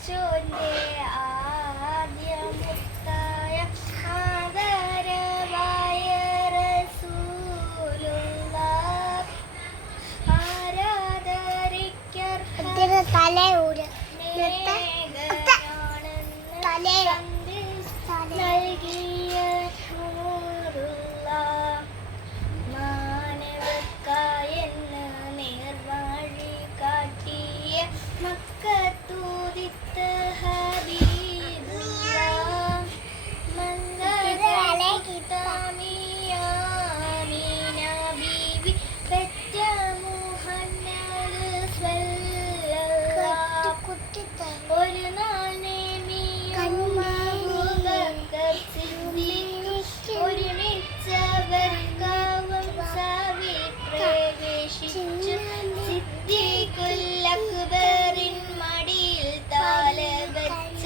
പടച്ചോന്റെ ആദ്യമുത്തായ ആദരവായ റസൂലുള്ളാഹ് നൽകിയ നൂറുള്ളാഹ് മാനവക്കായെന്ന് നേർവഴി കാട്ടിയ മക്കത്തൂതിത്ത ഹബീബുള്ളാഹ് മംഗളാമീന ബീവി പെറ്റ മുഹമ്മദ് സ്വല്ലല്ലാഹ് ഒരു നാൾ നബിയും അബൂബക്കർ സിദ്ദീഖ് ഒരുമിച്ചവർക്കാവും സഭയിൽ പ്രവേശിച്ചു. സിദ്ദീഖുൽ അക്ബറിൻ മടിയിൽ താലവച്ച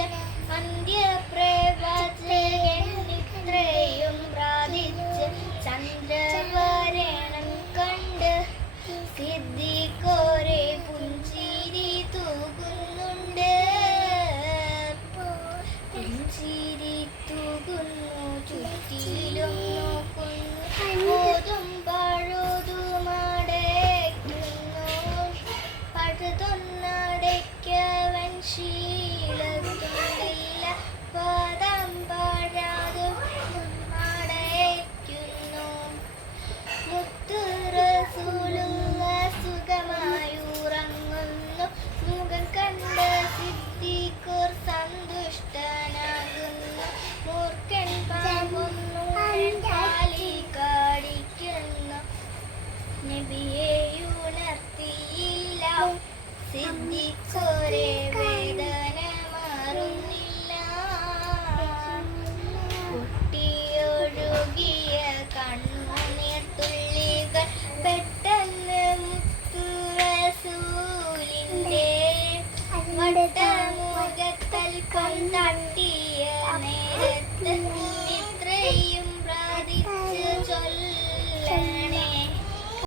അന്ത്യപ്രവാചകൻ ഇത്രയും പ്രാർത്ഥിച്ച് ചന്ദ്രവരണം കണ്ട് സിദ്ദീഖ് ഒരേ പുഞ്ചിരി തൂകുന്നുണ്ട്. പുഞ്ചിരി തൂകുന്നു, ചുറ്റിലും നോക്കുന്നു, ഓതും പഴുതുമടയ്ക്കുന്നു. പഴുതൊന്നടയ്ക്കവൻ ശീലത്തുണ്ടില്ല, പദം പഴതും അടയ്ക്കുന്നു. മുത്തു റസൂലുള്ളാഹ് സുഖമായി ഉറങ്ങുന്നു. മുഖം കണ്ട സിദ്ദീഖ് സന്തുഷ്ടനാകുന്നു. മൂർഖൻ പാമ്പൊന്നു കാലി കടിക്കുന്നു. നബിയെ ഉണർത്തിയില്ല, സിദ്ദീഖ് ഒരേ വേദന മാറുന്നില്ല. പൊട്ടിയൊഴുകിയ കണ്ണുനീർത്തുള്ളികൾ പെട്ടെന്ന് മുത്തു റസൂലിന്റെ വട്ടമുഖത്തൽ കൊണ്ടട്ടിയ